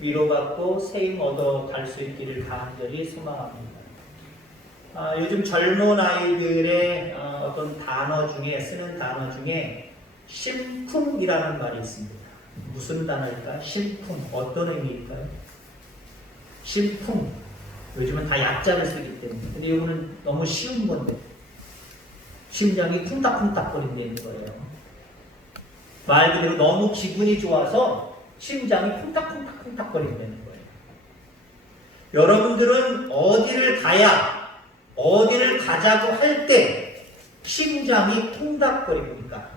위로받고 세임 얻어 갈 수 있기를 간절히 소망합니다. 요즘 젊은 아이들의 어떤 단어 중에 쓰는 단어 중에 신품이라는 말이 있습니다. 무슨 단어일까요? 신품. 어떤 의미일까요? 신품. 요즘은 다 약자를 쓰기 때문에. 근데 이거는 너무 쉬운 건데. 심장이 쿵닥쿵닥거린다는 거예요. 말 그대로 너무 기분이 좋아서 심장이 쿵닥쿵닥쿵닥거린다는 거예요. 여러분들은 어디를 가야, 어디를 가자고 할 때 심장이 쿵닥거립니까?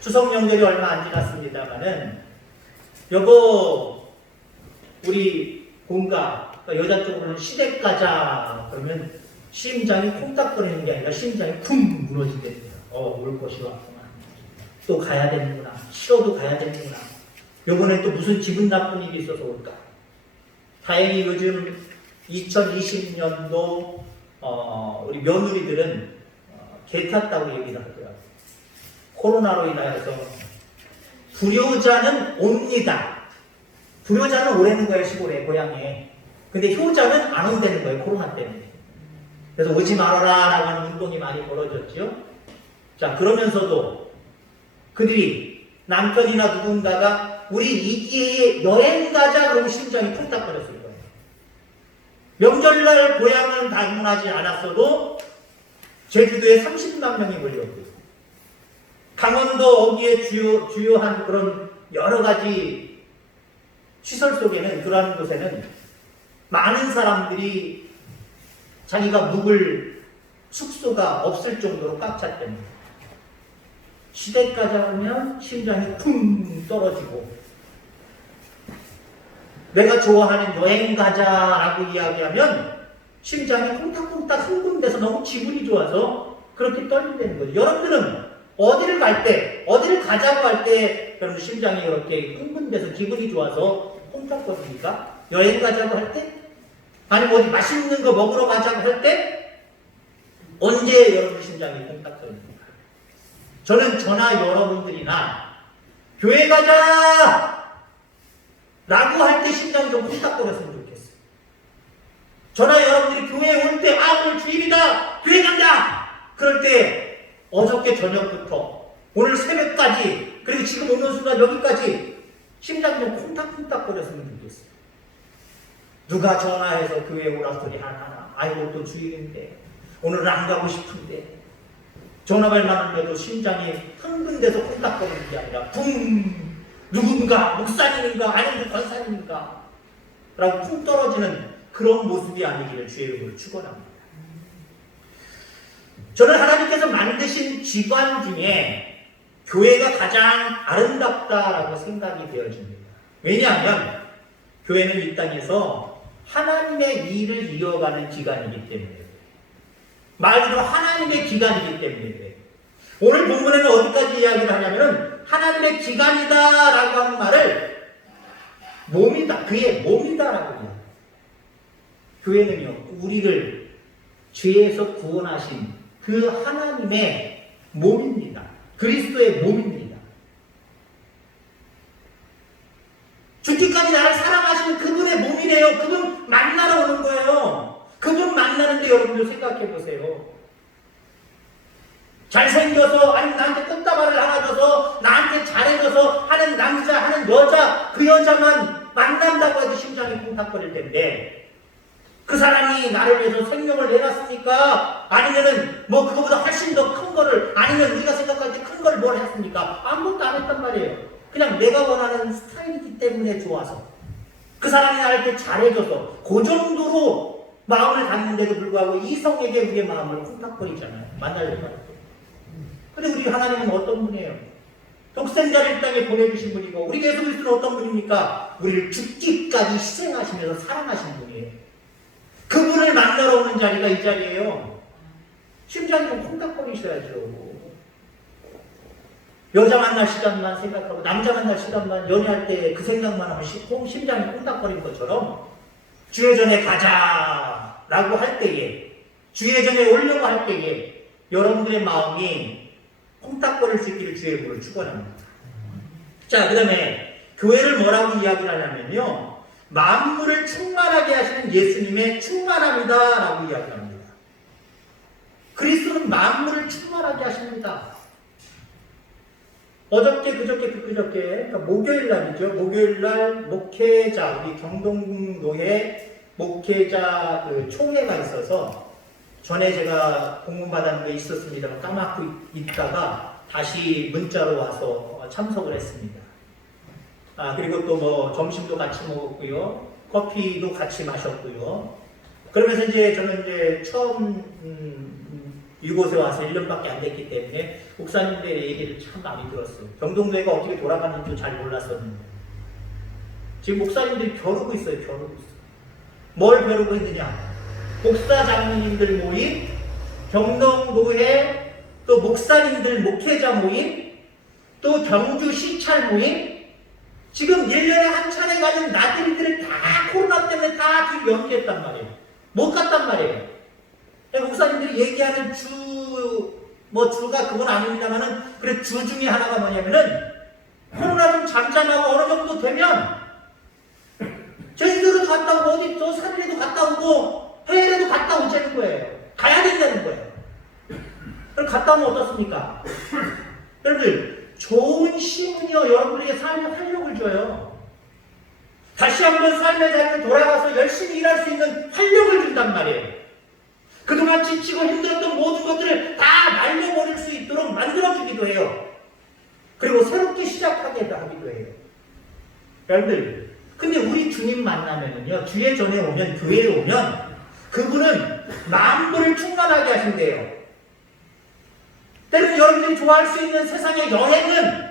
추석 명절이 얼마 안 지났습니다만은 여보 우리 본가 여자 쪽으로는 시댁 가자 그러면 심장이 쿵닥거리는 게 아니라 심장이 쿵 무너지게 올 것이 왔구나. 또 가야 되는구나. 싫어도 가야 되는구나. 요번에 또 무슨 기분 나쁜 일이 있어서 올까? 다행히 요즘 2020년도 우리 며느리들은 개 탔다고 얘기를 하더라고요. 코로나로 인하여서 불효자는 옵니다. 불효자는 오라는 거예요, 시골에, 고향에. 근데 효자는 안 온다는 거예요, 코로나 때문에. 그래서 오지 말아라 라고 하는 운동이 많이 벌어졌죠. 자, 그러면서도 그들이 남편이나 누군가가 우리 이 기회에 여행 가자 그러면 심장이 쿵닥거렸을 거예요. 명절날 고향은 방문하지 않았어도 제주도에 30만 명이 몰렸고요. 강원도 어귀의 주요한 그런 여러 가지 시설 속에는, 그러한 곳에는 많은 사람들이 자기가 묵을 숙소가 없을 정도로 꽉 찼답니다. 시댁 가자 하면 심장이 쿵 떨어지고, 내가 좋아하는 여행 가자라고 이야기하면 심장이 쿵닥쿵닥 흥분돼서 너무 기분이 좋아서 그렇게 떨린다는 거죠. 여러분들은 어디를 갈 때, 어디를 가자고 할 때 여러분 심장이 이렇게 흥분돼서 기분이 좋아서 쿵닥거립니까? 여행 가자고 할 때? 아니면 어디 맛있는 거 먹으러 가자고 할 때? 언제 여러분 심장이 쿵닥거립니까? 저는 저나 여러분들이나 교회 가자! 라고 할 때 심장이 좀 쿵닥거렸으면 좋겠어요. 저나 여러분들이 교회에 올 때, 오늘 주일이다! 교회 간다! 그럴 때 어저께 저녁부터 오늘 새벽까지, 그리고 지금 오는 순간 여기까지 심장이 좀 쿵닥쿵닥거렸으면 좋겠어요. 누가 전화해서 교회에 오라 소리 하나, 아이고 또 주일인데 오늘은 안 가고 싶은데, 전화벨만 울려도 심장이 흥분돼서 쿵닥거리는 게 아니라 쿵, 누군가 목사님인가 아니면 권사님인가 라고 쿵 떨어지는 그런 모습이 아니기를 주의 이름으로 축원합니다. 저는 하나님께서 만드신 기관 중에 교회가 가장 아름답다라고 생각이 되어집니다. 왜냐하면 교회는 이 땅에서 하나님의 일을 이어가는 기관이기 때문에, 말 그대로 하나님의 기관이기 때문에. 오늘 본문에는 어디까지 이야기를 하냐면 하나님의 기관이다라고 하는 말을 몸이다, 그의 몸이다라고 해요. 교회는요, 우리를 죄에서 구원하신 그 하나님의 몸입니다. 그리스도의 몸입니다. 죽기까지 나를 사랑하시는 그분의 몸이래요. 그분 만나러 오는 거예요. 그분 만나는데 여러분들 생각해 보세요. 잘생겨서, 아니면 나한테 꽃다발을 하나 줘서, 나한테 잘해줘서 하는 남자, 하는 여자, 그 여자만 만난다고 해도 심장이 쿵닥거릴 텐데, 그 사람이 나를 위해서 생명을 내놨습니까? 아니면은 뭐 그거보다 훨씬 더 큰 거를, 아니면 우리가 생각할 때 큰 걸 뭘 했습니까? 아무것도 안 했단 말이에요. 그냥 내가 원하는 스타일이기 때문에 좋아서, 그 사람이 나한테 잘해줘서, 그 정도로 마음을 갖는데도 불구하고 이성에게 우리의 마음을 쿵닥거리잖아요. 만나려고 할 때. 근데 우리 하나님은 어떤 분이에요? 독생자를 이 땅에 보내주신 분이고, 우리 예수 그리스도는 어떤 분입니까? 우리를 죽기까지 희생하시면서 사랑하신 분이에요. 그분을 만나러 오는 자리가 이 자리예요. 심장이 좀 쿵닥거리셔야죠. 여자 만날 시간만 생각하고 남자 만날 시간만 연애할 때 그 생각만 하면 심장이 쿵닥거리는 것처럼 주예전에 가자 라고 할 때에, 주예전에 오려고 할 때에 여러분들의 마음이 콩닥거릴 수 있기를 주의 이름으로 축원합니다. 자, 그 다음에 교회를 뭐라고 이야기를 하냐면요. 만물을 충만하게 하시는 예수님의 충만함이다라고 이야기합니다. 그리스도는 만물을 충만하게 하십니다. 어저께, 그저께, 그러니까 목요일 날이죠. 목요일 날 목회자, 우리 경동도에 목회자 그 총회가 있어서 전에 제가 공문 받았는 게 있었습니다만 까맣고 있다가 다시 문자로 와서 참석을 했습니다. 그리고 또 뭐 점심도 같이 먹었고요. 커피도 같이 마셨고요. 그러면서 이제 저는 이제 처음 이곳에 와서 1년밖에 안 됐기 때문에 목사님들의 얘기를 참 많이 들었어요. 경동도회가 어떻게 돌아가는지도 잘 몰랐었는데 지금 목사님들이 벼르고 있어요. 벼르고 있어요. 뭘 벼르고 있느냐? 목사 장로님들 모임, 경동도회, 또 목사님들 목회자 모임, 또 경주 시찰 모임. 지금 1년에 한 차례 가는 나들이들을 다 코로나 때문에 다 뒤로 연기했단 말이에요. 못 갔단 말이에요. 목사님들이 얘기하는 주가 그건 아닙니다만은, 그래, 주 중에 하나가 뭐냐면은, 코로나 좀 잠잠하고 어느 정도 되면, 제주도로 갔다 오고, 어디 또 산에도 갔다 오고, 해외에도 갔다 오자는 거예요. 가야 된다는 거예요. 그럼 갔다 오면 어떻습니까? 여러분들, 좋은 시은이요, 여러분에게 삶의 활력을 줘요. 다시 한번 삶의 자리로 돌아가서 열심히 일할 수 있는 활력을 준단 말이에요. 그동안 지치고 힘들었던 모든 것들을 다 날려버릴 수 있도록 만들어주기도 해요. 그리고 새롭게 시작하게 하기도 해요. 여러분들, 근데 우리 주님 만나면은요, 주의 전에 오면, 교회에 오면, 그분은 만물을 충만하게 하신대요. 때로는 여러분들이 좋아할 수 있는 세상의 여행은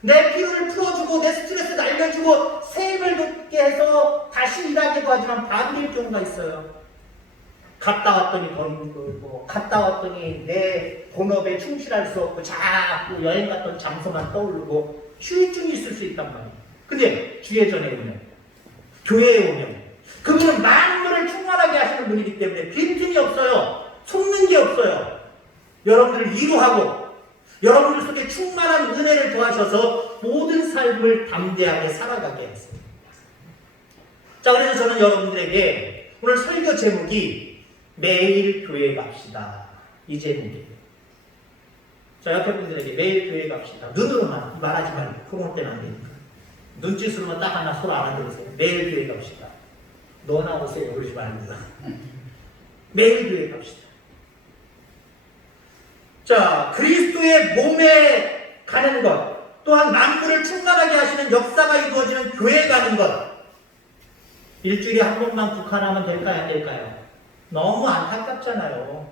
내 피로를 풀어주고 내 스트레스 날려주고 세임을 돋게 해서 다시 일하기도 하지만 반대일 경우가 있어요. 갔다 왔더니 돈 벌고 갔다 왔더니 내 본업에 충실할 수 없고 자꾸 여행 갔던 장소만 떠오르고 휴유증이 있을 수 있단 말이에요. 근데 주의 전에 오면, 교회에 오면 그분은 만물을 충만하게 하시는 분이기 때문에 빈틈이 없어요. 속는 게 없어요. 여러분들을 위로하고 여러분들 속에 충만한 은혜를 더하셔서 모든 삶을 담대하게 살아가게 했습니다. 자, 그래서 저는 여러분들에게 오늘 설교 제목이 매일 교회 갑시다, 이 제목이에요. 자, 옆에 분들에게 매일 교회 갑시다. 눈으로만 말하지 말고, 코로나 때는 안 되니까. 눈짓으로만 딱 하나 서로 알아들으세요. 매일 교회 갑시다. 너나 오세요. 그러지 말고요. 매일 교회 갑시다. 자, 그리스도의 몸에 가는 것, 또한 만물을 충만하게 하시는 역사가 이루어지는 교회에 가는 것. 일주일에 한 번만 국한하면 될까요? 안 될까요? 너무 안타깝잖아요.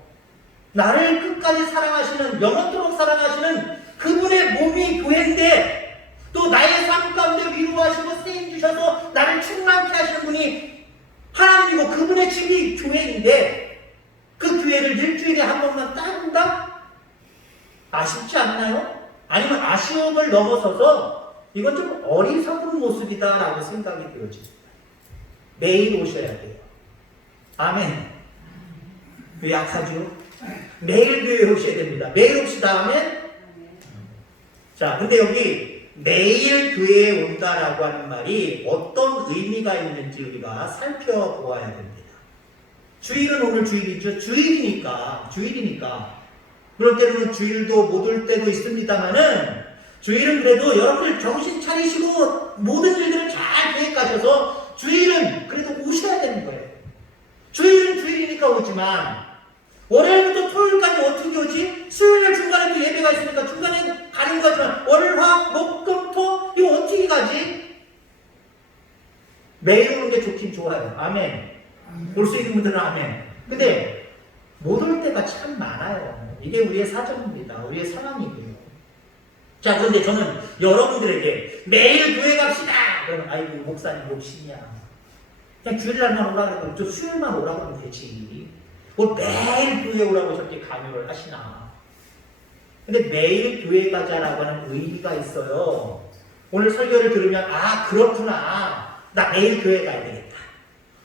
나를 끝까지 사랑하시는, 영원토록 사랑하시는 그분의 몸이 교회인데, 또 나의 삶 가운데 위로하시고 쓰임 주셔서 나를 충만케 하시는 분이 하나님이고 그분의 집이 교회인데, 그 교회를 일주일에 한 번만 따른다? 아쉽지 않나요? 아니면 아쉬움을 넘어서서 이건 좀 어리석은 모습이다라고 생각이 되어집니다. 매일 오셔야 돼요. 아멘. 왜 약하죠? 매일 교회에 오셔야 됩니다. 매일 옵시다. 아멘. 자, 근데 여기 매일 교회에 온다라고 하는 말이 어떤 의미가 있는지 우리가 살펴보아야 됩니다. 주일은 오늘 주일이죠. 주일이니까. 그럴 때는 주일도 못 올 때도 있습니다만은, 주일은 그래도 여러분들 정신 차리시고 모든 일들을 잘 계획하셔서 주일은 그래도 오셔야 되는 거예요. 주일은 주일이니까 오지만, 월요일부터 토요일까지 어떻게 오지? 수요일날 중간에 또 예배가 있으니까 중간에 가는 거지만, 월, 화, 목, 금, 토, 이거 어떻게 가지? 매일 오는 게 좋긴 좋아요. 아멘. 올 수 있는 분들은 아멘. 근데 못 올 때가 참 많아요. 이게 우리의 사정입니다. 우리의 상황이고요. 자, 그런데 저는 여러분들에게 매일 교회 갑시다! 그러면, 아이고, 목사님 욕심이야. 그냥 주일날만 오라 그러고, 저 수요일만 오라 그러면 되지. 뭐 매일 교회 오라고 저렇게 강요를 하시나. 근데 매일 교회 가자라고 하는 의미가 있어요. 오늘 설교를 들으면, 아, 그렇구나. 나 매일 교회 가야 되겠다.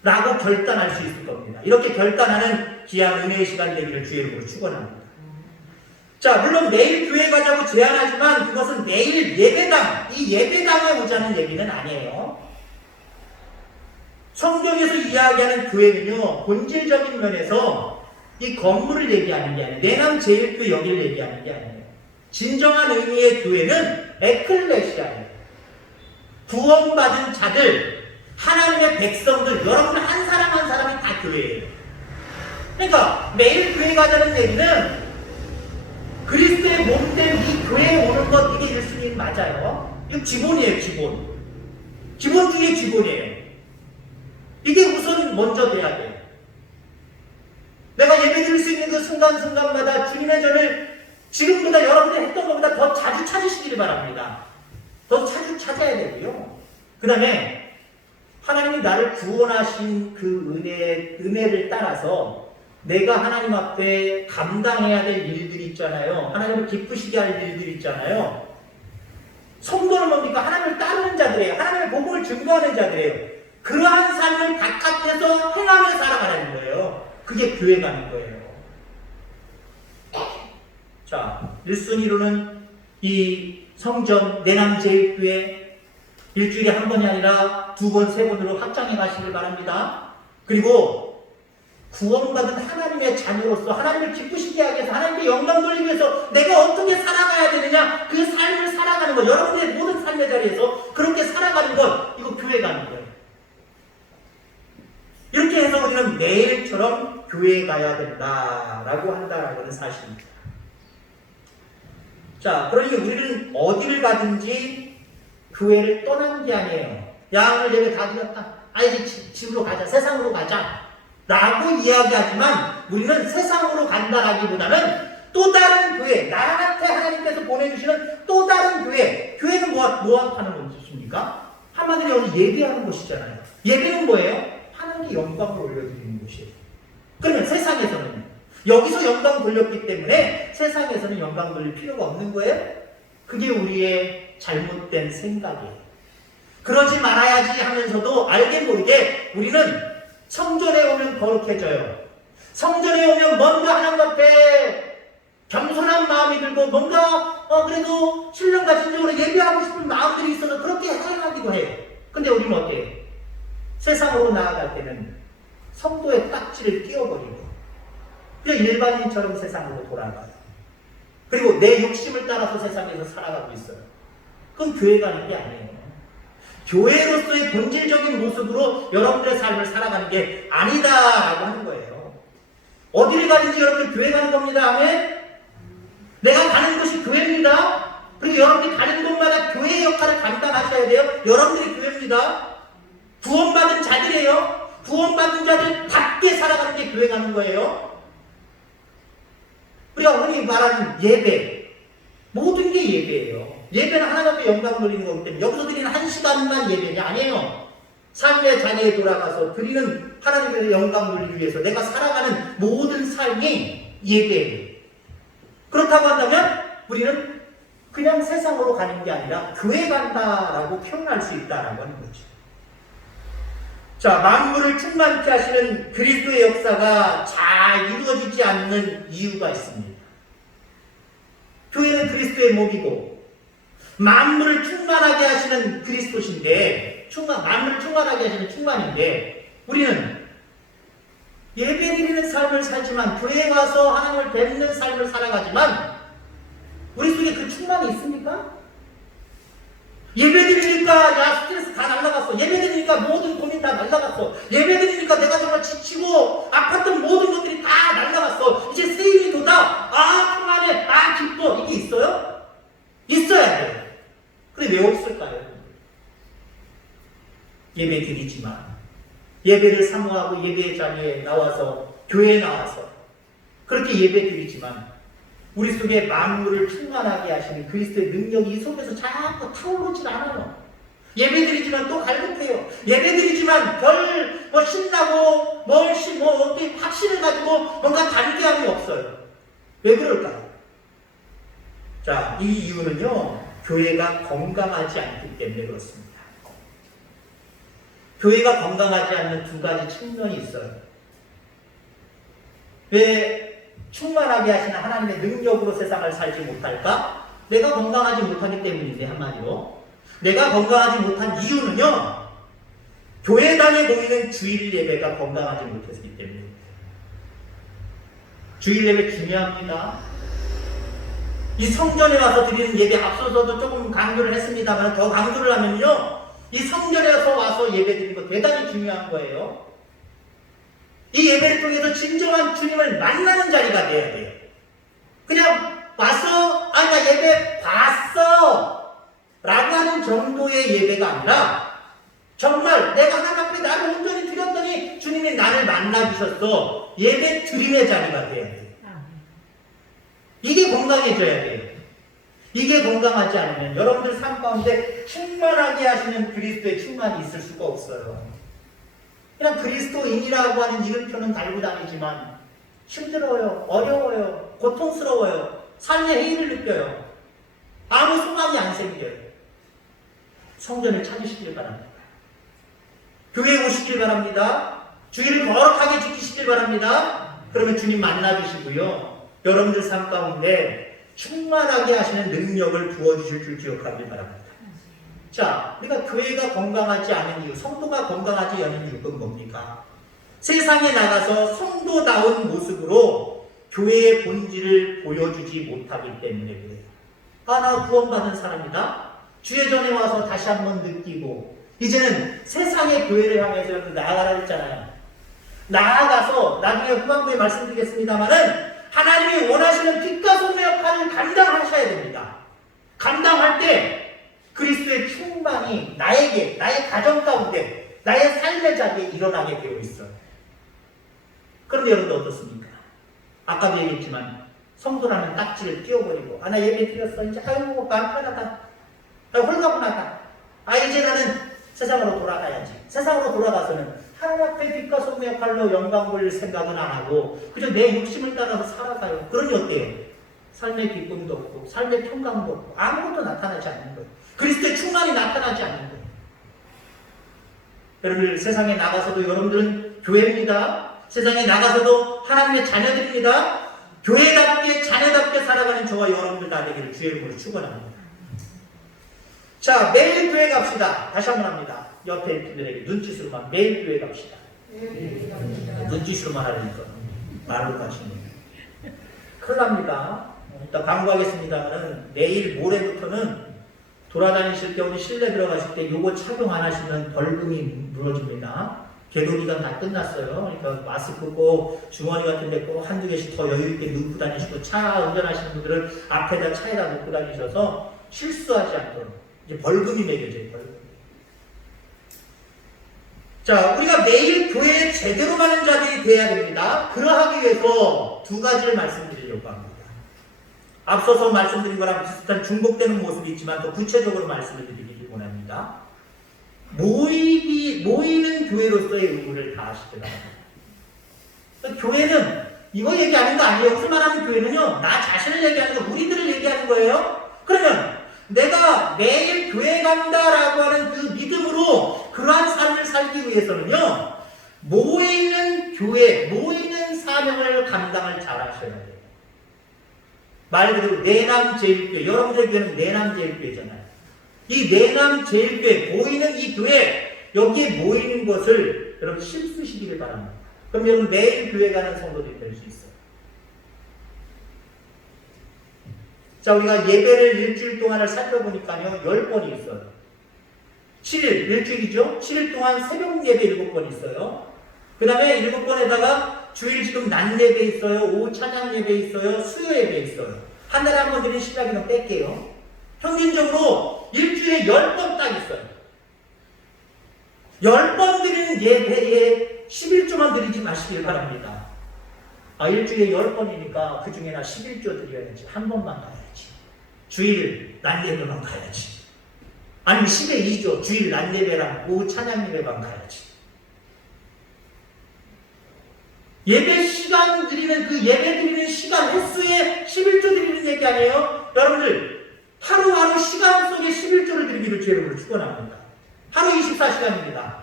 라고 결단할 수 있을 겁니다. 이렇게 결단하는 귀한 은혜의 시간 되기를 주의 이름으로 축원합니다. 자, 물론 매일 교회 가자고 제안하지만 그것은 매일 예배당, 이 예배당에 오자는 얘기는 아니에요. 성경에서 이야기하는 교회는요, 본질적인 면에서 이 건물을 얘기하는 게 아니에요. 내남제일교회 여기를 얘기하는 게 아니에요. 진정한 의미의 교회는 에클레시아예요. 구원받은 자들, 하나님의 백성들, 여러분 한 사람 한 사람이 다 교회예요. 그러니까 매일 교회 가자는 얘기는 그리스도의 몸된 이 교회에 오는 것, 이게 예수님 맞아요. 이거 기본이에요, 기본. 기본 중에 기본이에요. 이게 우선 먼저 돼야 돼요. 내가 예배 드릴 수 있는 그 순간순간마다 주님의 전을 지금보다 여러분이 했던 것보다 더 자주 찾으시길 바랍니다. 더 자주 찾아야 되고요. 그 다음에 하나님이 나를 구원하신 그 은혜를 따라서 내가 하나님 앞에 감당해야 될 일들이 있잖아요. 하나님을 기쁘시게 할 일들이 있잖아요. 성도는 뭡니까? 하나님을 따르는 자들이에요. 하나님의 복음을 증거하는 자들이에요. 그러한 삶을 바깥에서 행하며 살아가는 거예요. 그게 교회 가는 거예요. 자, 1순위로는 이 성전 내남제일교회 일주일에 한 번이 아니라 2번, 3번으로 확장해 가시길 바랍니다. 그리고 구원받은 하나님의 자녀로서 하나님을 기쁘시게 하기 위해서, 하나님께 영광 돌리기 위해서 내가 어떻게 살아가야 되느냐, 그 삶을 살아가는 것, 여러분의 모든 삶의 자리에서 그렇게 살아가는 것, 이거 교회 가는 거예요. 이렇게 해서 우리는 매일처럼 교회에 가야 된다라고 한다라는 사실입니다. 자, 그러니 우리는 어디를 가든지 교회를 떠난 게 아니에요. 야, 오늘 예배 다 드렸다. 이제 집으로 가자. 세상으로 가자. 라고 이야기하지만 우리는 세상으로 간다라기보다는 또 다른 교회, 나한테 하나님께서 보내주시는 또 다른 교회. 교회는 뭐 하는 것입니까? 한마디로 여기 예배하는 곳이잖아요. 예배는 뭐예요? 하나님께 영광을 올려드리는 곳이에요. 그러면 세상에서는 여기서 영광 돌렸기 때문에 세상에서는 영광 돌릴 필요가 없는 거예요? 그게 우리의 잘못된 생각이에요. 그러지 말아야지 하면서도 알게 모르게 우리는 성전에 오면 거룩해져요. 성전에 오면 뭔가 하나님 앞에 겸손한 마음이 들고 뭔가 그래도 신령 가진적으로 예배하고 싶은 마음들이 있어서 그렇게 행하기도 해요. 근데 우리는 어때요? 세상으로 나아갈 때는 성도의 딱지를 띄워버리고 그냥 일반인처럼 세상으로 돌아가요. 그리고 내 욕심을 따라서 세상에서 살아가고 있어요. 그건 교회 가는 게 아니에요. 교회로서의 본질적인 모습으로 여러분들의 삶을 살아가는 게 아니다라고 하는 거예요. 어디를 가든지 여러분들 교회 가는 겁니다. 아멘? 내가 가는 곳이 교회입니다. 그리고 여러분들이 가는 곳마다 교회의 역할을 감당하셔야 돼요. 여러분들이 교회입니다. 구원받은 자들이에요. 구원받은 자들답게 살아가는 게 교회 가는 거예요. 우리가 흔히 말하는 예배, 모든 게 예배예요. 예배는 하나님 앞에 영광 돌리는 거기 때문에 여기서 드리는 1시간만 예배냐? 아니에요. 삶의 자리에 돌아가서 드리는 하나님께 영광 돌리기 위해서 내가 살아가는 모든 삶이 예배예요. 그렇다고 한다면 우리는 그냥 세상으로 가는 게 아니라 교회 간다라고 표현할 수 있다라고 하는 거죠. 자, 만물을 충만케 하시는 그리스도의 역사가 잘 이루어지지 않는 이유가 있습니다. 교회는 그리스도의 몸이고 만물을 충만하게 하시는 그리스도신데 만물을 충만하게 하시는 충만인데 우리는 예배드리는 삶을 살지만 교회에 와서 하나님을 뵙는 삶을 살아가지만 우리 속에 그 충만이 있습니까? 예배드리니까 야 스트레스 다 날라갔어. 예배드리니까 모든 고민 다 날라갔어. 예배드리니까 내가 정말 지치고 아팠던 모든 것들이 다 날라갔어. 이제 세일이 도다. 평안해. 기뻐. 이게 있어요? 있어야 돼요. 근데 왜 없을까요? 예배 드리지만 예배를 사모하고 예배의 자리에 나와서 교회에 나와서 그렇게 예배 드리지만 우리 속에 만물을 충만하게 하시는 그리스도의 능력이 이 속에서 자꾸 타오르질 않아요. 예배드리지만 또 갈급해요. 예배드리지만 신나고 어디 확신을 가지고 뭔가 단계함이 없어요. 왜 그럴까요? 자, 이 이유는요, 교회가 건강하지 않기 때문에 그렇습니다. 교회가 건강하지 않는 두 가지 측면이 있어요. 왜 충만하게 하시는 하나님의 능력으로 세상을 살지 못할까? 내가 건강하지 못하기 때문인데, 한마디로. 내가 건강하지 못한 이유는요, 교회당에 모이는 주일 예배가 건강하지 못했기 때문입니다. 주일 예배 중요합니다. 이 성전에 와서 드리는 예배, 앞서서도 조금 강조를 했습니다만 더 강조를 하면요, 이 성전에서 와서 예배 드리는 거 대단히 중요한 거예요. 이 예배를 통해서 진정한 주님을 만나는 자리가 돼야 돼요. 그냥 와서 나 예배 봤어 라고 하는 정도의 예배가 아니라 정말 내가 하나님 앞에 나를 온전히 드렸더니 주님이 나를 만나주셨어. 예배 드림의 자리가 돼야 돼요. 이게 건강해져야 돼요. 이게 건강하지 않으면 여러분들 삶 가운데 충만하게 하시는 그리스도의 충만이 있을 수가 없어요. 그냥 그리스도인이라고 하는 이름표는 달고 다니지만 힘들어요, 어려워요, 고통스러워요, 삶의 해이를 느껴요. 아무 소망이 안 생겨요. 성전을 찾으시길 바랍니다. 교회에 오시길 바랍니다. 주일을 거룩하게 지키시길 바랍니다. 그러면 주님 만나주시고요, 여러분들 삶 가운데 충만하게 하시는 능력을 부어주실 줄 기억하길 바랍니다. 자, 우리가 교회가 건강하지 않은 이유, 성도가 건강하지 않은 이유가 뭡니까? 세상에 나가서 성도다운 모습으로 교회의 본질을 보여주지 못하기 때문에 그래요. 나 구원받은 사람이다. 주의 전에 와서 다시 한번 느끼고 이제는 세상의 교회를 향해서 나아가라 했잖아요. 나아가서 나중에 후반부에 말씀드리겠습니다만은 하나님이 원하시는 빛과 소금의 역할을 감당하셔야 됩니다. 감당할 때 그리스도의 충만이 나에게, 나의 가정 가운데, 나의 삶의 자리에 일어나게 되어 있어요. 그런데 여러분들 어떻습니까? 아까도 얘기했지만 성도라는 딱지를 띄워버리고 나 예배 드렸어. 이제 마음 편하다. 홀가분하다. 이제 나는 세상으로 돌아가야지. 세상으로 돌아가서는 하나님 앞에 빛과 소금의 역할로 영광 돌릴 생각은 안 하고 그저 내 욕심을 따라서 살아가요. 그러니 어때요? 삶의 기쁨도 없고 삶의 평강도 없고 아무것도 나타나지 않는 거예요. 그리스도의 충만이 나타나지 않는 거예요. 여러분들 세상에 나가서도 여러분들은 교회입니다. 세상에 나가서도 하나님의 자녀들입니다. 교회답게 자녀답게 살아가는 저와 여러분들 다 되기를 주의 이름으로 축원합니다. 자, 매일 교회 갑시다. 다시 한번 합니다. 옆에 있는 분들에게 눈짓으로만 매일 교회 갑시다. 눈짓으로만 하려니까 말로 가시네요. 큰일 납니다. 일단 광고하겠습니다만은 내일 모레부터는 돌아다니실 때, 오늘 실내 들어가실 때 요거 착용 안 하시면 벌금이 물어집니다. 계도 기간 다 끝났어요. 그러니까 마스크 꼭 주머니 같은 데 꼭 한두 개씩 더 여유 있게 넣고 다니시고, 차 운전하시는 분들은 앞에다 차에다 놓고 다니셔서 실수하지 않도록 이제 벌금이 매겨져요. 벌금. 자, 우리가 매일 교회에 제대로 가는 자들이 돼야 됩니다. 그러하기 위해서 두 가지를 말씀드리려고 합니다. 앞서서 말씀드린 거랑 비슷한 중복되는 모습이 있지만 더 구체적으로 말씀을 드리기 원합니다. 모이는 교회로서의 의무를 다하시길 바랍니다. 교회는 이거 얘기하는 거 아니에요. 여기서 말하는 교회는요, 나 자신을 얘기하는 거, 우리들을 얘기하는 거예요. 그러면 내가 매일 교회 간다라고 하는 그 믿음으로 그러한 삶을 살기 위해서는요, 모이는 교회, 모이는 사명을 감당을 잘 하셔야 돼요. 말 그대로 내남제일교회, 여러분들의 교회는 내남제일교회잖아요. 이 내남제일교회, 모이는 이 교회, 여기에 모이는 것을 여러분 힘쓰시기를 바랍니다. 그럼 여러분 매일 교회 가는 성도들이 될 수 있어요. 자, 우리가 예배를 일주일 동안을 살펴보니까요, 10번이 있어요. 7일, 일주일이죠? 7일 동안 새벽 예배 7번 있어요. 그 다음에 7번에다가 주일 지금 낮 예배 있어요. 오후 찬양 예배 있어요. 수요 예배 있어요. 한 달에 한 번 드리는 시작이면 뺄게요. 평균적으로 일주일에 10번 딱 있어요. 10번 드리는 예배에 11조만 드리지 마시길 바랍니다. 일주일에 10번이니까 그 중에 나 11조 드려야지. 한 번만 가야지. 주일 낮 예배만 가야지. 아니면 10에 2조 주일 낮 예배랑 오후 찬양 예배만 가야지. 예배 시간 드리는 그 예배 드리는 시간 횟수에 11조 드리는 얘기 아니에요? 여러분들 하루하루 시간 속에 11조를 드리기를 주의 이름으로 축원합니다. 하루 24시간입니다.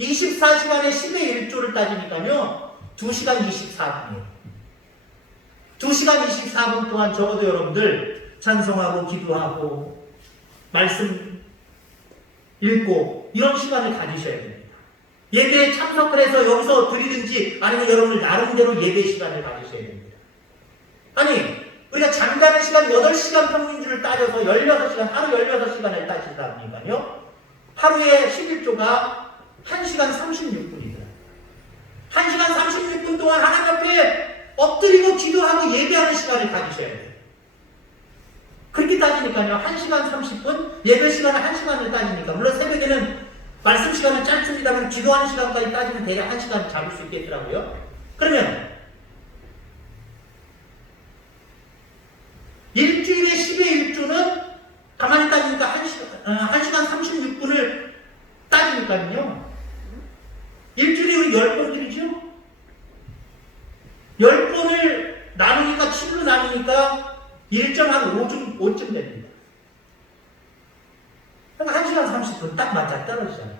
24시간에 10의 1조를 따지니까요 2시간 24분이에요. 2시간 24분 동안 적어도 여러분들 찬송하고 기도하고 말씀 읽고 이런 시간을 가지셔야 됩니다. 예배에 참석을 해서 여기서 드리든지 아니면 여러분들 나름대로 예배 시간을 가지셔야 됩니다. 아니 우리가 잠자는 시간 8시간 평균주를 따져서 16시간, 하루 16시간을 따지다 보니까요. 하루에 11조가 1시간 36분이더라. 1시간 36분 동안 하나님 앞에 엎드리고 기도하고 예배하는 시간을 가지셔야 돼요. 그렇게 따지니까요. 1시간 30분, 예배 시간은 1시간을 따지니까 물론 새벽에는 말씀 시간은 짧습니다만 기도하는 시간까지 따지면 대략 1시간 잡을 수 있겠더라고요. 그러면 일주일에 10의 1조는 가만히 따지니까 1시간 36분을 따지니까요. 일주일에 우리 10번 드리죠? 10번을 나누니까 7로 나누니까 1.5쯤 됩니다. 그러니까 1시간 30분 딱 맞아 떨어지잖아요.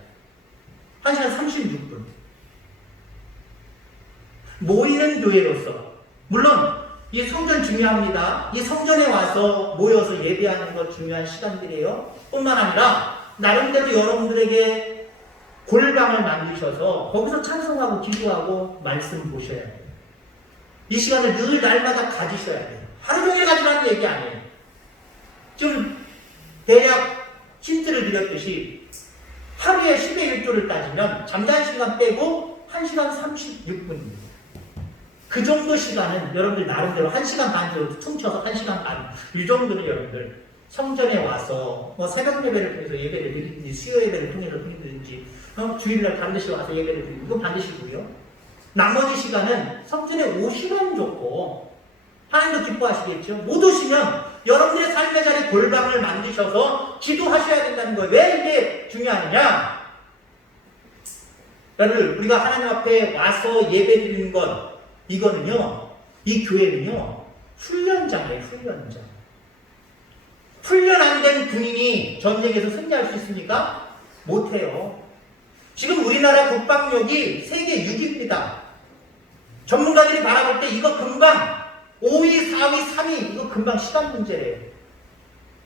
1시간 36분. 모이는 교회로서 물론 이 성전 중요합니다. 이 성전에 와서 모여서 예배하는 것 중요한 시간들이에요. 뿐만 아니라 나름대로 여러분들에게 골방을 만드셔서 거기서 찬송하고 기도하고 말씀 보셔야 돼요. 이 시간을 늘 날마다 가지셔야 돼요. 하루 종일 가지라는 얘기 아니에요. 좀 대략 힌트를 드렸듯이 하루에 10의 1조를 따지면 잠자는 시간 빼고 1시간 36분입니다. 그 정도 시간은 여러분들 나름대로 1시간 반 정도 퉁쳐서 1시간 반 이 정도는 여러분들 성전에 와서 뭐 새벽 예배를 통해서 예배를 드리든지 수요 예배를 통해서 드리든지 주일날 반드시 와서 예배를 드리고 이거 반드시고요. 나머지 시간은 성전에 오시면 좋고 하나님도 기뻐하시겠죠. 못 오시면 여러분들의 삶의 자리에 골방을 만드셔서 기도하셔야 된다는 거예요. 왜 이게 중요하느냐? 여러분 우리가 하나님 앞에 와서 예배 드리는 것 이거는요, 이 교회는요, 훈련장이에요, 훈련장. 훈련 안 된 군인이 전쟁에서 승리할 수 있습니까? 못해요. 지금 우리나라 국방력이 세계 6위입니다. 전문가들이 바라볼 때 이거 금방 5위, 4위, 3위, 이거 금방 시간 문제래요.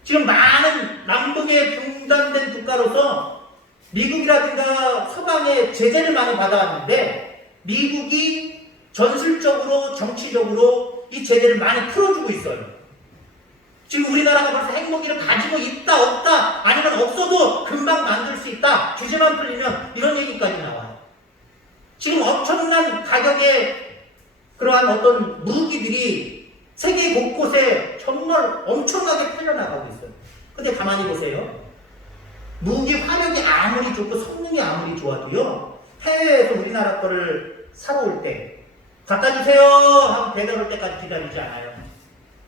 지금 많은 남북에 분단된 국가로서 미국이라든가 서방의 제재를 많이 받아왔는데 미국이 전술적으로 정치적으로 이 제재를 많이 풀어주고 있어요. 지금 우리나라가 벌써 핵무기를 가지고 있다 없다 아니면 없어도 금방 만들 수 있다 규제만 풀리면 이런 얘기까지 나와요. 지금 엄청난 가격의 그러한 어떤 무기들이 세계 곳곳에 정말 엄청나게 팔려나가고 있어요. 근데 가만히 보세요. 무기 화력이 아무리 좋고 성능이 아무리 좋아도요 해외에서 우리나라 거를 사러 올 때 갖다 주세요 하고 배달 올 때까지 기다리지 않아요.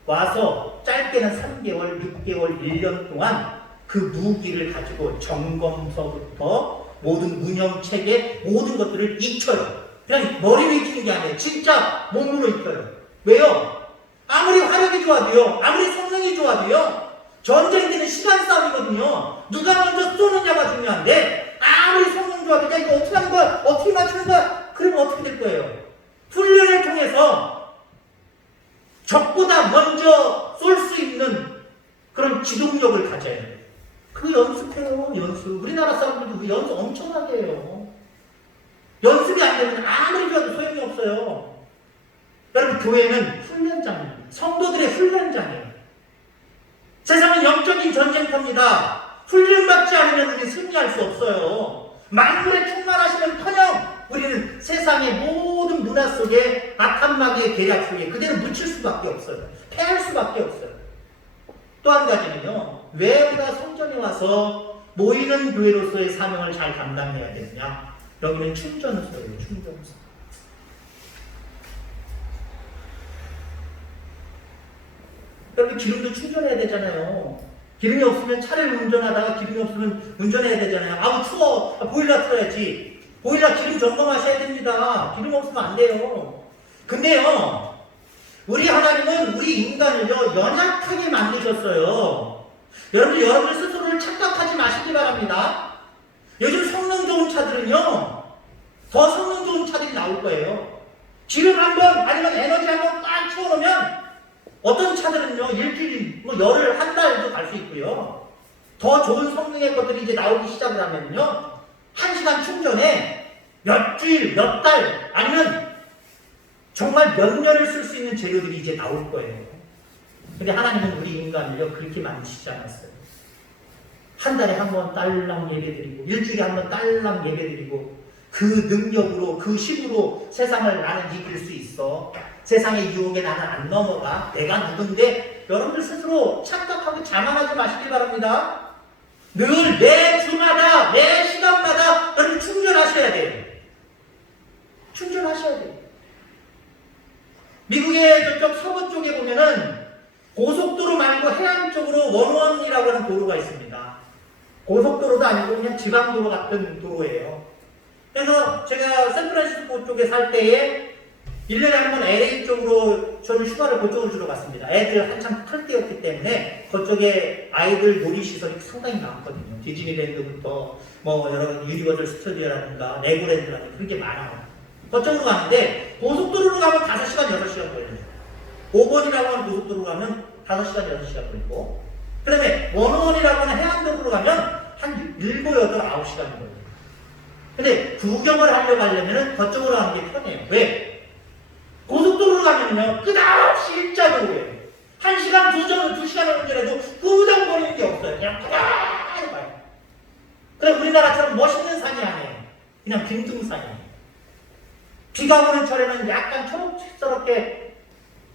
와서 짧게는 3개월, 6개월, 1년 동안 그 무기를 가지고 점검서부터 모든 운영체계 모든 것들을 익혀요. 그냥 머리로 익히는 게 아니에요. 진짜 몸으로 익혀요. 왜요? 아무리 화력이 좋아도요, 아무리 성능이 좋아도요, 전쟁 때는 시간 싸움이거든요. 누가 먼저 쏘느냐가 중요한데 아무리 성능 좋아도 야 이거 어떻게 하는 거야? 어떻게 맞추는 거야? 그러면 어떻게 될 거예요? 훈련을 통해서 적보다 먼저 쏠 수 있는 그런 지동력을 가져야 돼요. 그 연습해요, 연습. 우리나라 사람들도 그 연습 엄청나게 해요. 연습이 안 되면 아무리 좋아도 소용이 없어요. 여러분, 교회는 훈련장입니다. 성도들의 훈련장이에요. 세상은 영적인 전쟁터입니다. 훈련받지 않으면 우리는 승리할 수 없어요. 만물에 충만하시는커녕 우리는 세상의 모든 문화 속에 악한 마귀의 계략 속에 그대로 묻힐 수밖에 없어요. 패할 수밖에 없어요. 또 한 가지는요. 왜 우리가 성전에 와서 모이는 교회로서의 사명을 잘 감당해야 되느냐. 여기는 충전소예요. 충전소. 여러분 기름도 충전해야 되잖아요. 기름이 없으면 차를 운전하다가 기름이 없으면 운전해야 되잖아요. 아우 추워. 보일러 틀어야지. 보일러 기름 점검하셔야 됩니다. 기름 없으면 안 돼요. 근데요, 우리 하나님은 우리 인간을요 연약하게 만드셨어요. 여러분들 스스로를 착각하지 마시기 바랍니다. 요즘 성능 좋은 차들은요 더 성능 좋은 차들이 나올 거예요. 기름 한번 아니면 에너지 한번 꽉 채워놓으면 어떤 차들은요, 일주일, 뭐 열흘, 한 달도 갈 수 있고요. 더 좋은 성능의 것들이 이제 나오기 시작을 하면요, 1시간 충전에 몇 주일, 몇 달, 아니면 정말 몇 년을 쓸 수 있는 재료들이 이제 나올 거예요. 근데 하나님은 우리 인간을요, 그렇게 만드시지 않았어요. 한 달에 한 번 딸랑 예배드리고, 일주일에 한 번 딸랑 예배드리고, 그 능력으로, 그 힘으로 세상을 나는 이길 수 있어. 세상의 유혹에 나는 안 넘어가. 내가 누군데? 여러분들 스스로 착각하고 자만하지 마시기 바랍니다. 늘 매 주마다, 매 시간마다 여러분 충전하셔야 돼요. 충전하셔야 돼요. 미국의 저쪽 서부 쪽에 보면은 고속도로 말고 해안 쪽으로 원원이라고 하는 도로가 있습니다. 고속도로도 아니고 그냥 지방도로 같은 도로예요. 그래서 제가 샌프란시스코 쪽에 살 때에 1년에 한 번 LA 쪽으로 저는 휴가를 그쪽으로 주러 갔습니다. 애들 한참 클 때였기 때문에 그쪽에 아이들 놀이시설이 상당히 많거든요. 디즈니랜드부터 뭐 여러 유니버설 스튜디오라든가 레고랜드라든가 그런 게 많아요. 그쪽으로 가는데 고속도로로 가면 5시간, 6시간 걸려요. 5번이라고 하는 고속도로로 가면 5시간, 6시간 걸리고, 그 다음에 원원이라고 하는 해안도로로 가면 한 7, 8, 9시간 걸려요. 근데 구경을 하려고 하려면 그쪽으로 가는 게 편해요. 왜? 고속도로로 가면요, 끝없이 일자도로예요. 1시간, 2시간을 운전해도 꾸정거리는 게 없어요. 그냥 가만히 봐요. 그럼 우리나라처럼 멋있는 산이 아니에요. 그냥 빈둥산이에요. 비가 오는 철에는 약간 초록초록스럽게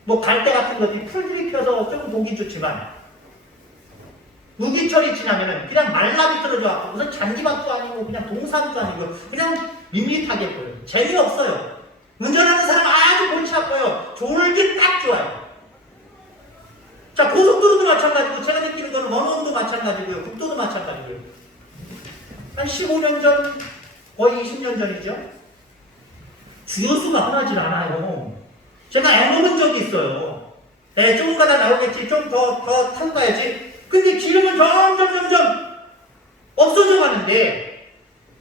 뭐 갈대 같은 것들이 풀들이 펴서 조금 보기 좋지만, 우기철이 지나면은 그냥 말라 비틀어져 갖고 무슨 잔디밭도 아니고 그냥 동산도 아니고 그냥 밋밋하게 보여요. 재미없어요. 운전하는 사람 아주 골치 아파요. 졸기 딱 좋아요. 자, 고속도로도 마찬가지고, 제가 느끼는 거는 원원도 마찬가지고요, 국도도 마찬가지고요. 한 15년 전, 거의 20년 전이죠. 주요수가 흔하질 않아요. 제가 애먹은 적이 있어요. 네, 조금 가다 나오겠지, 좀 더 타고 가야지. 근데 기름은 점점 없어져 가는데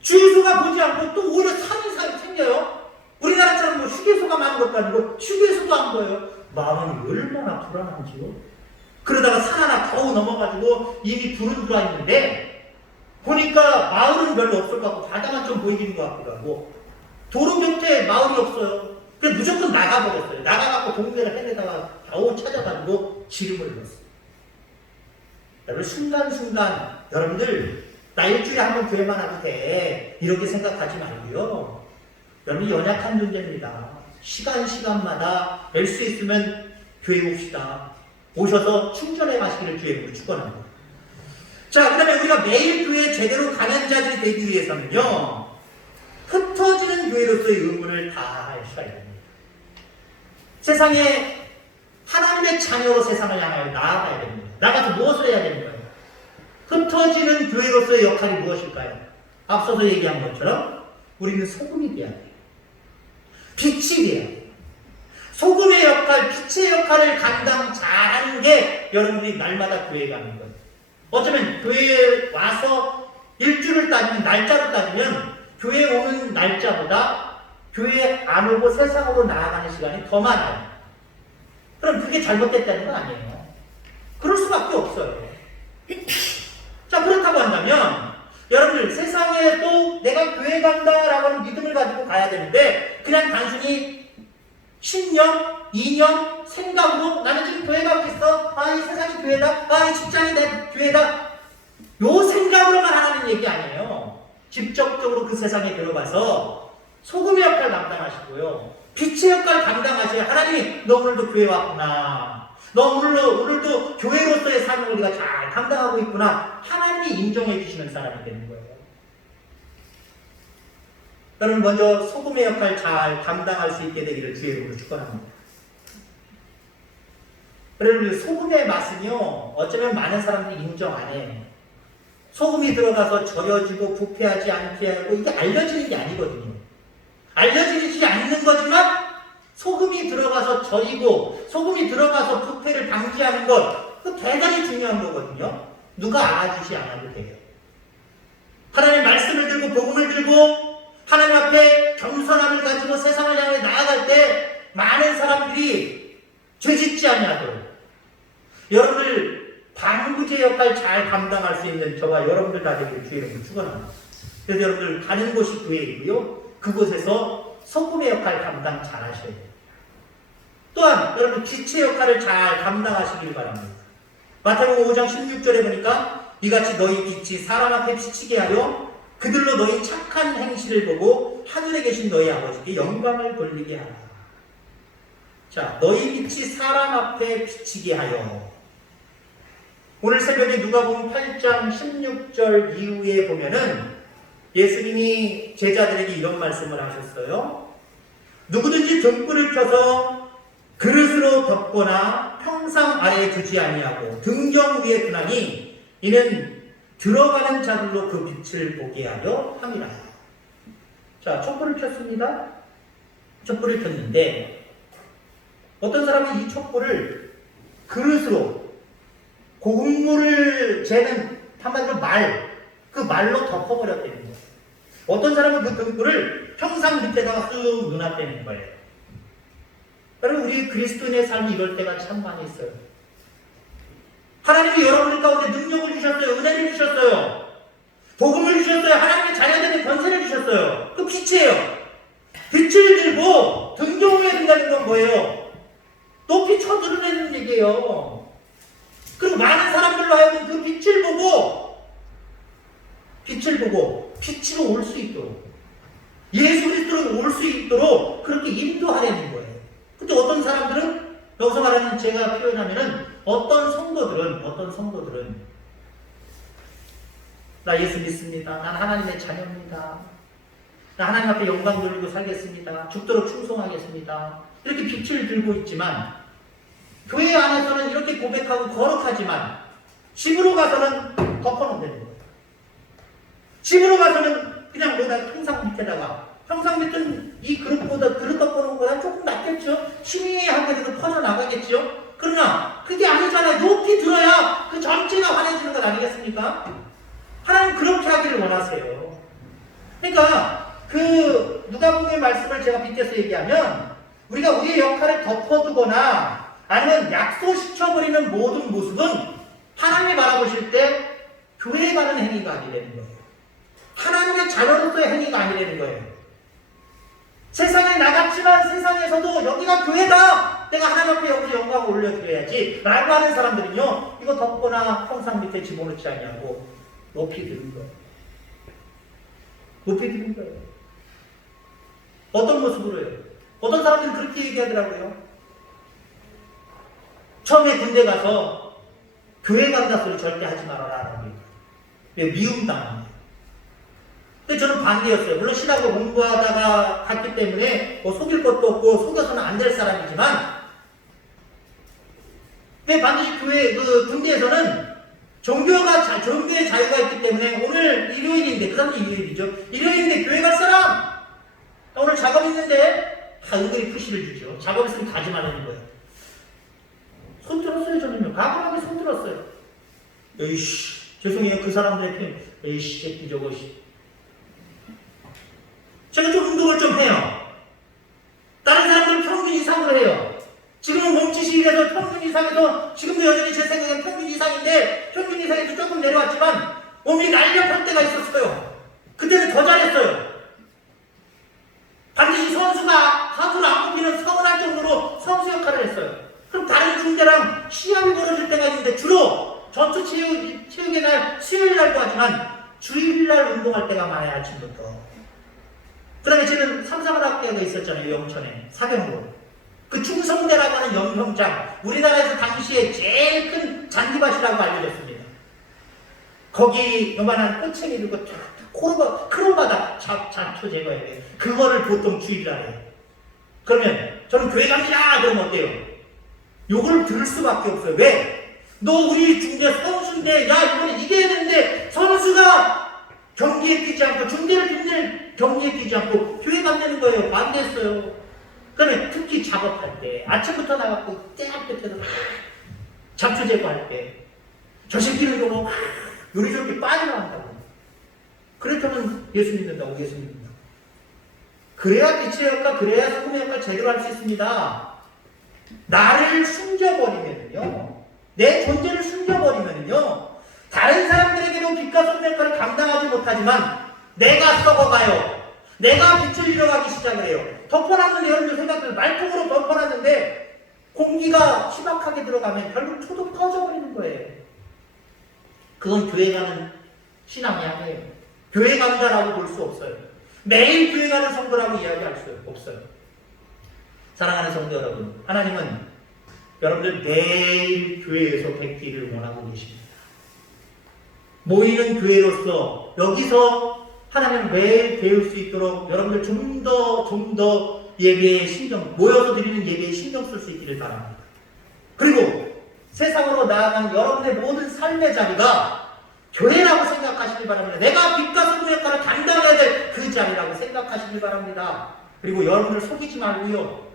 주유소가 보지 않고 또 오히려 산이 생겨요. 우리나라처럼 뭐 휴게소가 많은 것도 아니고 휴게소도 안 보여요. 마음이 얼마나 불안한지요. 그러다가 산 하나 겨우 넘어가지고 이미 불은 들어와 있는데 보니까 마을은 별로 없을 것 같고 바다만 좀 보이는 것 같기도 하고, 도로 곁에 마을이 없어요. 그래서 무조건 나가버렸어요. 나가갖고 동네를 헤매다가 겨우 찾아가지고 기름을 넣었어요. 여러분, 순간순간 여러분들 나 일주일에 한 번 교회만 하도 돼 이렇게 생각하지 말고요. 여러분, 연약한 존재입니다. 시간마다 낼 수 있으면 교회 옵시다. 오셔서 충전해 가시기를 주의 축원합니다. 자, 그 다음에 우리가 매일 교회에 제대로 가는 자들이 되기 위해서는요, 흩어지는 교회로서의 의무를 다하셔야 됩니다. 세상에 하나님의 자녀로 세상을 향하여 나아가야 됩니다. 나가서 무엇을 해야 되는 거예요? 흩어지는 교회로서의 역할이 무엇일까요? 앞서서 얘기한 것처럼 우리는 소금이 돼야 돼요. 빛이 돼야 돼요. 소금의 역할, 빛의 역할을 감당 잘하는 게 여러분들이 날마다 교회에 가는 거예요. 어쩌면 교회에 와서 일주를 따지면, 날짜로 따지면 교회에 오는 날짜보다 교회에 안 오고 세상으로 나아가는 시간이 더 많아요. 그럼 그게 잘못됐다는 건 아니에요. 그럴 수밖에 없어요. 자, 그렇다고 한다면 여러분들, 세상에 또 내가 교회 간다라고 하는 믿음을 가지고 가야 되는데 그냥 단순히 신념, 이념, 생각으로 나는 지금 교회 가고 있어, 아, 이 세상이 교회다, 아, 이 직장이 내 교회다, 요 생각으로만 하라는 얘기 아니에요. 직접적으로 그 세상에 들어가서 소금의 역할 감당하시고요, 빛의 역할 감당하셔야 하나님이 너 오늘도 교회 왔구나, 너 오늘도 교회로서의 삶을 우리가 잘 감당하고 있구나, 하나님이 인정해 주시는 사람이 되는 거예요. 여러분, 먼저 소금의 역할 잘 감당할 수 있게 되기를 주의 이름으로 축원합니다. 여러분, 소금의 맛은요, 어쩌면 많은 사람들이 인정 안 해요. 소금이 들어가서 절여지고 부패하지 않게 하고 이게 알려지는 게 아니거든요. 알려지지 않는 거지만 소금이 들어가서 절이고 소금이 들어가서 부패를 방지하는 것, 그 대단히 중요한 거거든요. 누가 알아주지 않아도 돼요. 하나님의 말씀을 들고 복음을 들고 하나님 앞에 겸손함을 가지고 세상을 향해 나아갈 때 많은 사람들이 죄짓지 아니하도록. 여러분들 방부제 역할 잘 감당할 수 있는 저와 여러분들 다 되길 주의 이름으로 축원합니다. 그래서 여러분들 가는 곳이 교회이고요. 그곳에서 소금의 역할 감당 잘 하셔야 돼요. 또한 여러분 빛의 역할을 잘 감당하시길 바랍니다. 마태복음 5장 16절에 보니까 이같이 너희 빛이 사람 앞에 비치게 하여 그들로 너희 착한 행실을 보고 하늘에 계신 너희 아버지께 영광을 돌리게 하라. 자, 너희 빛이 사람 앞에 비치게 하여. 오늘 새벽에 누가복음 8장 16절 이후에 보면은 예수님이 제자들에게 이런 말씀을 하셨어요. 누구든지 등불을 켜서 그릇으로 덮거나 평상 아래에 두지 아니하고 등경 위에 두나니 이는 들어가는 자들로 그 빛을 보게 하려 함이라. 자, 촛불을 켰습니다. 촛불을 켰는데 어떤 사람이 이 촛불을 그릇으로 곡물을 재는 한마디로 그 말로 덮어버렸다는 거예요. 어떤 사람은 그 등불을 평상 밑에다가 쓱 넣어놨다는 거예요. 여러분, 우리 그리스도인의 삶이 이럴 때가 참 많이 있어요. 하나님이 여러분들 가운데 능력을 주셨어요. 은혜를 주셨어요. 복음을 주셨어요. 하나님의 자녀되는 권세를 주셨어요. 그 빛이에요. 빛을 들고 등경 위에 든다는 건 뭐예요? 높이 쳐드러내는 얘기예요. 그리고 많은 사람들로 하여금 그 빛을 보고 빛으로 올 수 있도록, 예수 그리스도로 올 수 있도록 그렇게 인도하려는 거예요. 근데 어떤 사람들은, 여기서 말하는 제가 표현하면은 어떤 성도들은 나 예수 믿습니다. 난 하나님의 자녀입니다. 나 하나님 앞에 영광 돌리고 살겠습니다. 죽도록 충성하겠습니다. 이렇게 빛을 들고 있지만 교회 안에서는 이렇게 고백하고 거룩하지만 집으로 가서는 덮어놓는다는 거예요. 집으로 가서는 그냥 평상 밑에다가, 평상 밑은 이 그릇보다, 그릇 덮어놓은 것보다 조금 낫겠죠? 힘이 한 가지도 퍼져나가겠죠? 그러나 그게 아니잖아요. 높이 들어야 그 전체가 환해지는 것 아니겠습니까? 하나님 그렇게 하기를 원하세요. 그러니까 그 누가복음의 말씀을 제가 빗대서 얘기하면 우리가 우리의 역할을 덮어두거나 아니면 약소시켜버리는 모든 모습은 하나님이 바라보실 때 교회에 가는 행위가 아니라는 거예요. 하나님의 자녀로서의 행위가 아니라는 거예요. 세상에 나갔지만 세상에서도 여기가 교회다! 내가 하나님 앞에 여기서 영광을 올려드려야지 라고 하는 사람들은요, 이거 덮거나 평상 밑에 집어넣지 아니하고 높이 드는 거예요. 높이 드는 거예요. 어떤 모습으로요? 어떤 사람들은 그렇게 얘기하더라고요. 처음에 군대 가서 교회 간다 소리 절대 하지 말아라. 왜? 미움당합니다. 근데 저는 반대였어요. 물론 신학을 공부하다가 갔기 때문에 뭐 속일 것도 없고 속여서는 안 될 사람이지만, 왜 반드시 군대에서는 종교의 자유가 있기 때문에 오늘 일요일인데, 그 사람도 일요일이죠. 일요일인데 교회 갈 사람! 오늘 작업 있는데, 은근히 푸시를 주죠. 작업 있으면 가지 말라는 거예요. 손 들었어요, 저는요. 가끔하게 손 들었어요. 에이씨, 죄송해요. 그 사람들의 표현. 에이씨, 새끼 저거, 제가 좀 운동을 좀 해요. 다른 사람들은 평균 이상으로 해요. 지금은 몸짓이 이래서 평균 이상에서, 지금도 여전히 제 생각엔 평균 이상인데, 평균 이상에서 조금 내려왔지만, 몸이 날렵할 때가 있었어요. 그때는 더 잘했어요. 반드시 선수가 하수를 안 뽑히는 서운할 정도로 선수 역할을 했어요. 그럼 다른 중대랑 시합이 벌어질 때가 있는데, 주로 전투 체육의 날, 수요일 날도 하지만, 주일 날 운동할 때가 많아요, 아침부터. 그 다음에 지금 삼사관학교가 있었잖아요, 영천에. 사병으로. 그 충성대라고 하는 영형장, 우리나라에서 당시에 제일 큰 잔디밭이라고 알려졌습니다. 거기 요만한 꼬챙이 들고 크로바다 잡초 제거해야 돼. 그거를 보통 주일이라 해요. 그러면 저는 교회 갑니다! 그러면 어때요? 요걸 들을 수밖에 없어요. 왜? 너 우리 중대 선수인데, 야, 이번에 이겨야 되는데, 선수가 경기에 뛰지 않고, 중대를 빛낼 경기에 뛰지 않고, 교회 간다는 거예요. 반대했어요. 그러면 특히 작업할 때, 아침부터 나가고, 떼학볕에서 잡초 제거할 때, 저 새끼는 요거, 요리저리 빠져나간다고. 그렇다면 예수 믿는다고, 예수 믿는다고. 그래야 빛의 역할, 그래야 소금의 역할 제대로 할 수 있습니다. 나를 숨겨버리면요, 내 존재를 숨겨버리면요, 다른 사람들에게도 빛과 소금의 역할을 감당하지 못하지만 내가 썩어가요. 내가 빛을 잃어가기 시작을 해요. 덮어놨는데, 여러분들 생각해요. 말통으로 덮어놨는데 공기가 희박하게 들어가면 결국 초도 꺼져버리는 거예요. 그건 교회 가는 신앙이 아니에요. 교회 간다라고 볼 수 없어요. 매일 교회 가는 성도라고 이야기할 수 없어요. 사랑하는 성도 여러분, 하나님은 여러분들 매일 교회에서 뵙기를 원하고 계십니다. 모이는 교회로서 여기서 하나님을 매일 배울 수 있도록 여러분들 좀 더 예배에 모여서 드리는 예배에 신경 쓸 수 있기를 바랍니다. 그리고 세상으로 나아가는 여러분의 모든 삶의 자리가 교회라고 생각하시길 바랍니다. 내가 빛과 소금의 역할을 감당해야 될 그 자리라고 생각하시길 바랍니다. 그리고 여러분들 속이지 말고요,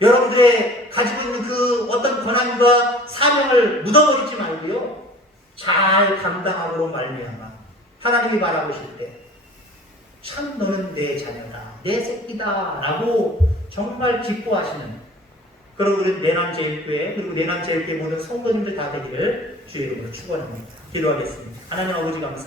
여러분들의 가지고 있는 그 어떤 권한과 사명을 묻어버리지 말고요, 잘 감당함으로 말미암아 하나님이 바라보실 때 참 너는 내 자녀다, 내 새끼다 라고 정말 기뻐하시는 그런 우리 내남제일교회, 그리고 내남제일교회 모든 성도님들 다 되기를 주의 이름으로 축원합니다. 기도하겠습니다. 하나님 아버지 감사합니다.